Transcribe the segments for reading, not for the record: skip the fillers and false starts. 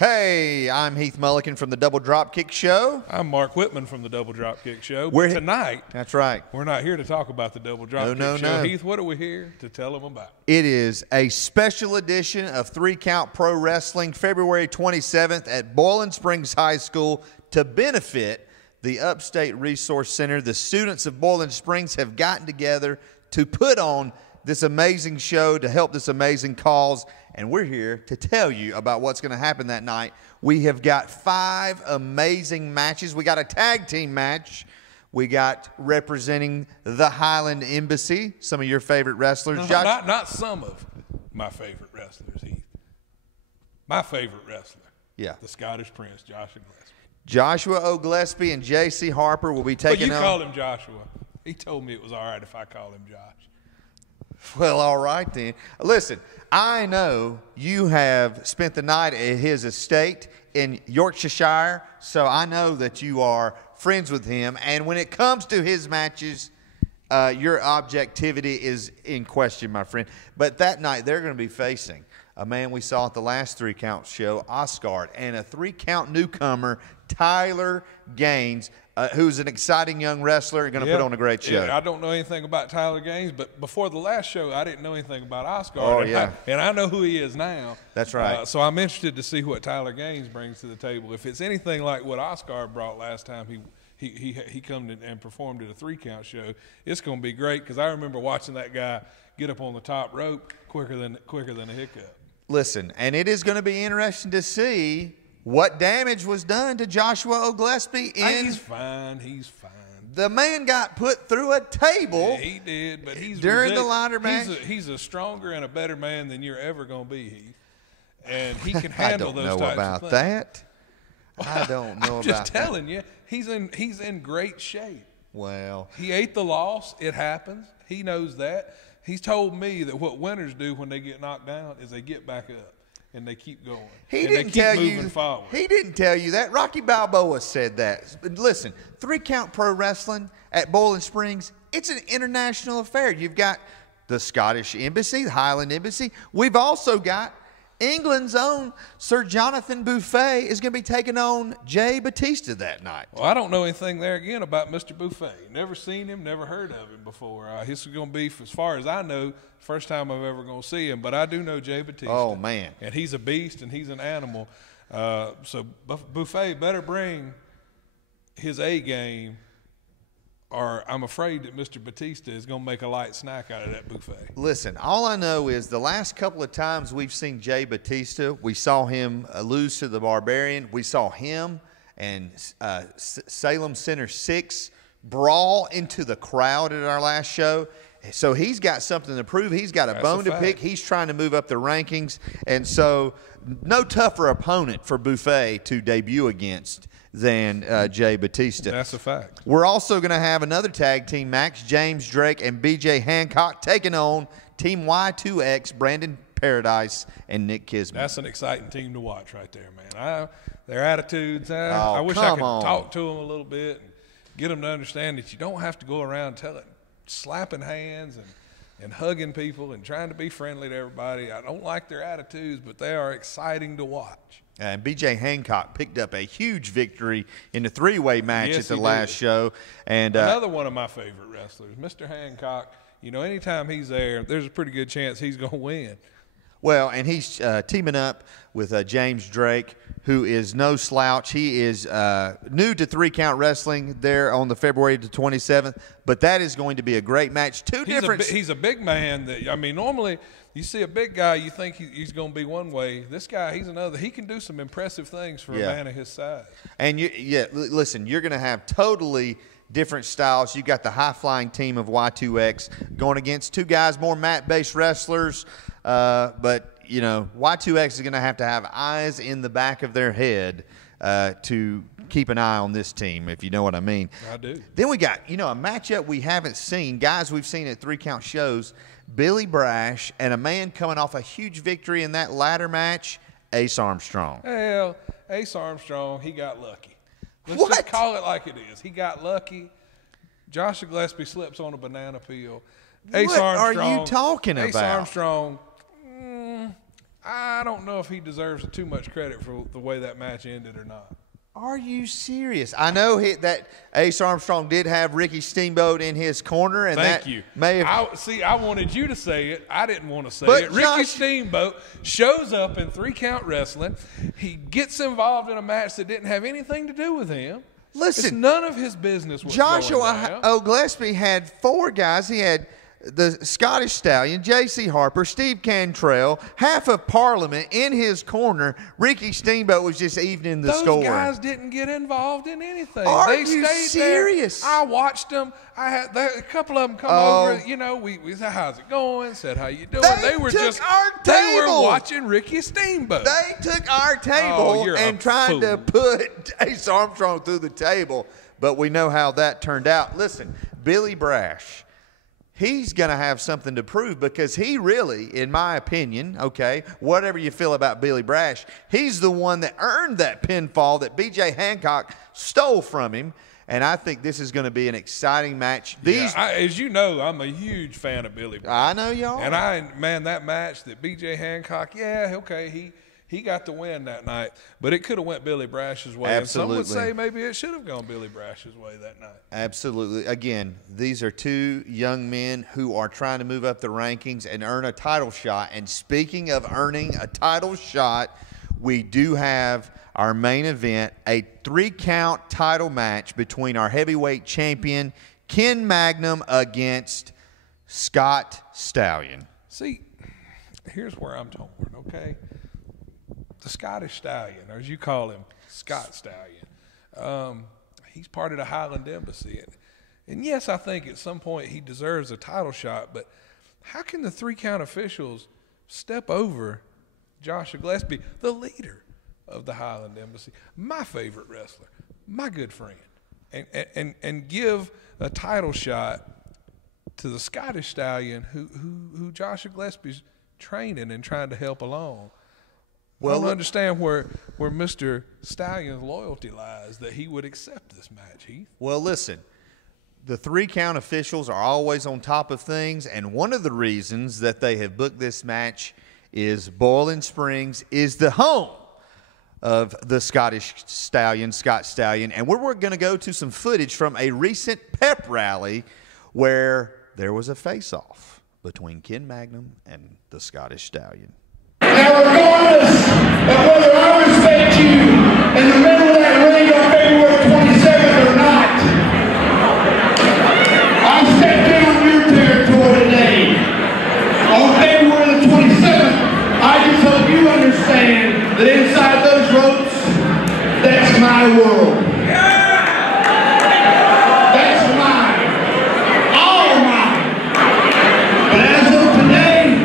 Hey, I'm Heath Mullikin from the Double Dropkick Show. I'm Mark Whitman from the Double Dropkick Show. We're tonight, that's right. We're not here to talk about the Double Dropkick Show. No. Heath, what are we here to tell them about? It is a special edition of 3 Count Pro Wrestling, February 27th at Boiling Springs High School to benefit the Upstate Resource Center. The students of Boiling Springs have gotten together to put on this amazing show to help this amazing cause, and we're here to tell you about what's going to happen that night. We have got 5 amazing matches. We got a tag team match. We got representing the Highland Embassy, some of your favorite wrestlers. No, not some of my favorite wrestlers, Heath. My favorite wrestler. Yeah. The Scottish Prince, Joshua Gillespie. Joshua O'Gillespie and J.C. Harper will be taking on. You call him Joshua. He told me it was all right if I call him Josh. Well, all right then. Listen, I know you have spent the night at his estate in Yorkshire, so I know that you are friends with him. And when it comes to his matches, your objectivity is in question, my friend. But that night, they're going to be facing a man we saw at the last 3 Count show, Oscar, and a 3 Count newcomer, Tyler Gaines, who's an exciting young wrestler, going to put on a great show. Yeah, I don't know anything about Tyler Gaines, but before the last show, I didn't know anything about Oscar. Oh, yeah. And I know who he is now. That's right. So I'm interested to see what Tyler Gaines brings to the table. If it's anything like what Oscar brought last time he come and performed at a 3 Count show, it's going to be great because I remember watching that guy get up on the top rope quicker than a hiccup. Listen, and it is going to be interesting to see what damage was done to Joshua O'Gillespie. He's fine. He's fine. The man got put through a table. Yeah, he did, but he's during the ladder match. He's a stronger and a better man than you're ever going to be, Heath. And he can handle those types of things. I don't know about that. I don't know about that. I'm just telling you, he's in great shape. Well, he ate the loss. It happens. He knows that. He's told me that what winners do when they get knocked down is they get back up and they keep going. He didn't tell you. He didn't tell you that. Rocky Balboa said that. But listen, 3 Count Pro Wrestling at Boiling Springs, it's an international affair. You've got the Scottish Embassy, the Highland Embassy. We've also got England's own Sir Jonathan Buffet is going to be taking on Jay Batista that night. Well, I don't know anything there again about Mr. Buffet. Never seen him, never heard of him before. This is going to be, as far as I know, first time I'm ever going to see him. But I do know Jay Batista. Oh, man. And he's a beast and he's an animal. So Buffet better bring his A game, or I'm afraid that Mr. Batista is going to make a light snack out of that buffet. Listen, all I know is the last couple of times we've seen Jay Batista, we saw him lose to the Barbarian. We saw him and Salem Center 6 brawl into the crowd at our last show. So he's got something to prove. He's got a bone to pick. He's trying to move up the rankings. And so no tougher opponent for Buffet to debut against than Jay Batista. That's a fact. We're also going to have another tag team match, James Drake and BJ Hancock taking on Team Y2X, Brandon Paradise and Nick Kisman. That's an exciting team to watch right there, man. Their attitudes, I wish I could talk to them a little bit and get them to understand that you don't have to go around slapping hands and hugging people and trying to be friendly to everybody. I don't like their attitudes, but they are exciting to watch. And B.J. Hancock picked up a huge victory in the 3-way match at the last show. And another one of my favorite wrestlers, Mr. Hancock. You know, anytime he's there, there's a pretty good chance he's going to win. Well, and he's teaming up with James Drake, who is no slouch. He is new to 3 Count Wrestling there on the February the 27th, but that is going to be a great match. He's a big man. Normally you see a big guy, you think he's going to be one way. This guy, he's another. He can do some impressive things for a man of his size. And, listen, you're going to have totally different styles. You got the high-flying team of Y2X going against 2 guys, more mat-based wrestlers. But, you know, Y2X is going to have eyes in the back of their head to keep an eye on this team, if you know what I mean. I do. Then we got, a matchup we haven't seen, guys we've seen at 3 Count shows, Billy Brash and a man coming off a huge victory in that ladder match, Ace Armstrong. Well, Ace Armstrong, he got lucky. Let's just call it like it is. He got lucky. Joshua Gillespie slips on a banana peel. What are you talking about? Ace Armstrong, I don't know if he deserves too much credit for the way that match ended or not. Are you serious? I know that Ace Armstrong did have Ricky Steamboat in his corner, and Thank you. May have. I wanted you to say it. I didn't want to say it. Ricky Steamboat shows up in 3-count wrestling. He gets involved in a match that didn't have anything to do with him. Listen, it's none of his business. Joshua O'Gillespie had 4 guys. He had the Scottish Stallion, J.C. Harper, Steve Cantrell, half of Parliament in his corner. Ricky Steamboat was just evening the score. Those guys didn't get involved in anything. They stayed serious? There. I watched them. I had a couple of them come over. You know, we said, "How's it going?" Said, "How you doing?" They were watching Ricky Steamboat. They took our table and tried to put Ace Armstrong through the table, but we know how that turned out. Listen, Billy Brash. He's going to have something to prove because he really, in my opinion, okay, whatever you feel about Billy Brash, he's the one that earned that pinfall that B.J. Hancock stole from him. And I think this is going to be an exciting match. As you know, I'm a huge fan of Billy Brash. I know you are. And that match that B.J. Hancock, he got the win that night, but it could have went Billy Brash's way. Absolutely. And some would say maybe it should have gone Billy Brash's way that night. Absolutely. Again, these are 2 young men who are trying to move up the rankings and earn a title shot. And speaking of earning a title shot, we do have our main event, a 3-count title match between our heavyweight champion, Ken Magnum, against Scott Stallion. See, here's where I'm torn, okay? The Scottish Stallion, or as you call him, Scott Stallion. He's part of the Highland Embassy. And yes, I think at some point he deserves a title shot, but how can the 3-count officials step over Joshua Gillespie, the leader of the Highland Embassy, my favorite wrestler, my good friend, and give a title shot to the Scottish Stallion who Joshua Gillespie's training and trying to help along? Well, I don't understand where Mr. Stallion's loyalty lies that he would accept this match, Heath. Well, listen, the 3-count officials are always on top of things, and one of the reasons that they have booked this match is Boiling Springs is the home of the Scottish Stallion, Scott Stallion, and we're going to go to some footage from a recent pep rally where there was a face-off between Ken Magnum and the Scottish Stallion. Now, regardless of whether I respect you in the middle of that ring on February 27th or not, I stepped in on your territory today. On February the 27th, I just hope you understand that inside those ropes, that's my world. That's mine. All mine. But as of today,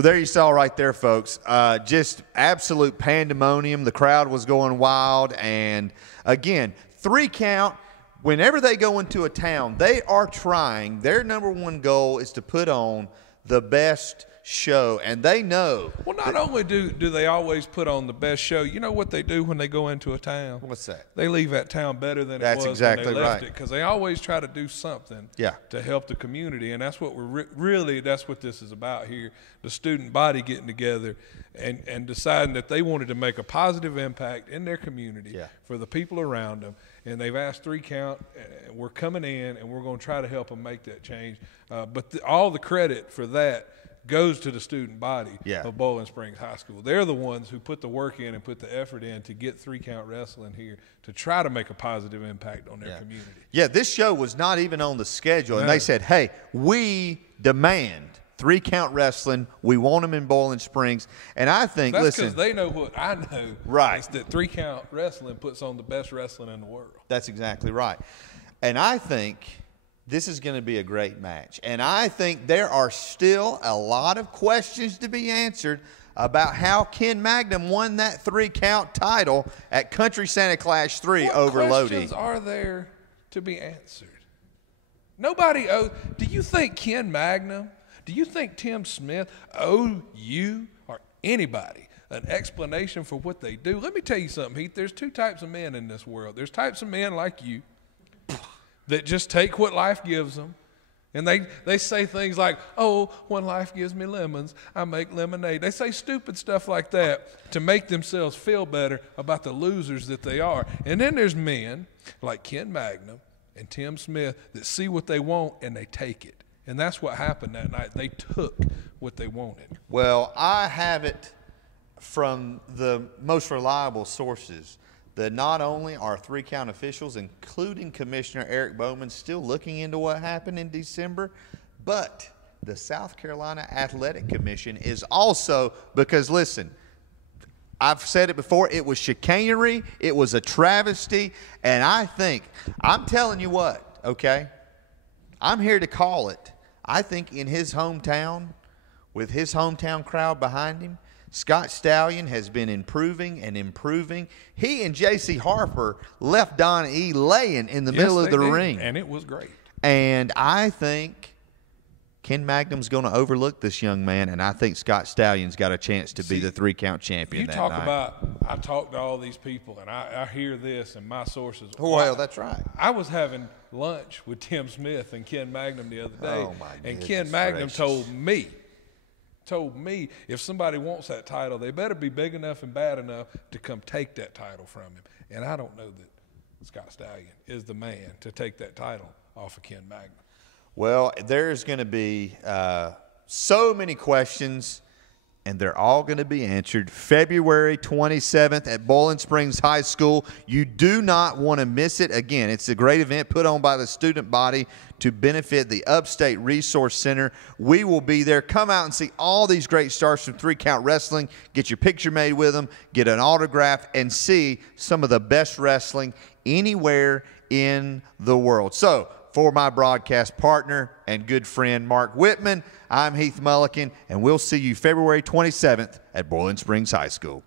Well, there you saw right there, folks. Just absolute pandemonium. The crowd was going wild. And, again, 3-count, whenever they go into a town, they are trying. Their #1 goal is to put on the best show, and they know. Well, not only do they always put on the best show, you know what they do when they go into a town? What's that? They leave that town better than That's it was exactly when they left right. it, because they always try to do something to help the community, and that's what we're really that's what this is about here. The student body getting together and deciding that they wanted to make a positive impact in their community for the people around them, and they've asked 3-count, and we're coming in, and we're going to try to help them make that change. But all the credit for that goes to the student body of Bowling Springs High School. They're the ones who put the work in and put the effort in to get 3-count wrestling here to try to make a positive impact on their community. Yeah, this show was not even on the schedule, and they said, hey, we demand 3-count wrestling. We want them in Boiling Springs. And I think, that's listen. That's because they know what I know. Right. It's that 3-count wrestling puts on the best wrestling in the world. That's exactly right. And I think this is going to be a great match. And I think there are still a lot of questions to be answered about how Ken Magnum won that 3-count title at Country Santa Clash 3 over Lodi. What questions are there to be answered? Nobody owes. Do you think Ken Magnum, do you think Tim Smith owe you or anybody an explanation for what they do? Let me tell you something, Heath. There's 2 types of men in this world. There's types of men like you that just take what life gives them, and they say things like, oh, when life gives me lemons, I make lemonade. They say stupid stuff like that to make themselves feel better about the losers that they are. And then there's men like Ken Magnum and Tim Smith that see what they want and they take it. And that's what happened that night. They took what they wanted. Well, I have it from the most reliable sources that not only are 3-count officials, including Commissioner Eric Bowman, still looking into what happened in December, but the South Carolina Athletic Commission is also, because listen, I've said it before, it was chicanery, it was a travesty, and I'm telling you what, okay, I'm here to call it. I think in his hometown, with his hometown crowd behind him, Scott Stallion has been improving and improving. He and J.C. Harper left Don E. laying in the middle of the ring. And it was great. And I think Ken Magnum's going to overlook this young man, and I think Scott Stallion's got a chance to be the 3-count champion that night. I talk to all these people, and I hear this, and my sources. Well, that's right. I was having lunch with Tim Smith and Ken Magnum the other day, and Ken Magnum told me if somebody wants that title, they better be big enough and bad enough to come take that title from him. And I don't know that Scott Stallion is the man to take that title off of Ken Magnum. Well, there's going to be so many questions, and they're all going to be answered February 27th at Boiling Springs High School. You do not want to miss it. Again, it's a great event put on by the student body to benefit the Upstate Resource Center. We will be there. Come out and see all these great stars from 3-count wrestling. Get your picture made with them, get an autograph, and see some of the best wrestling anywhere in the world. So, for my broadcast partner and good friend Mark Whitman, I'm Heath Mullikin, and we'll see you February 27th at Boiling Springs High School.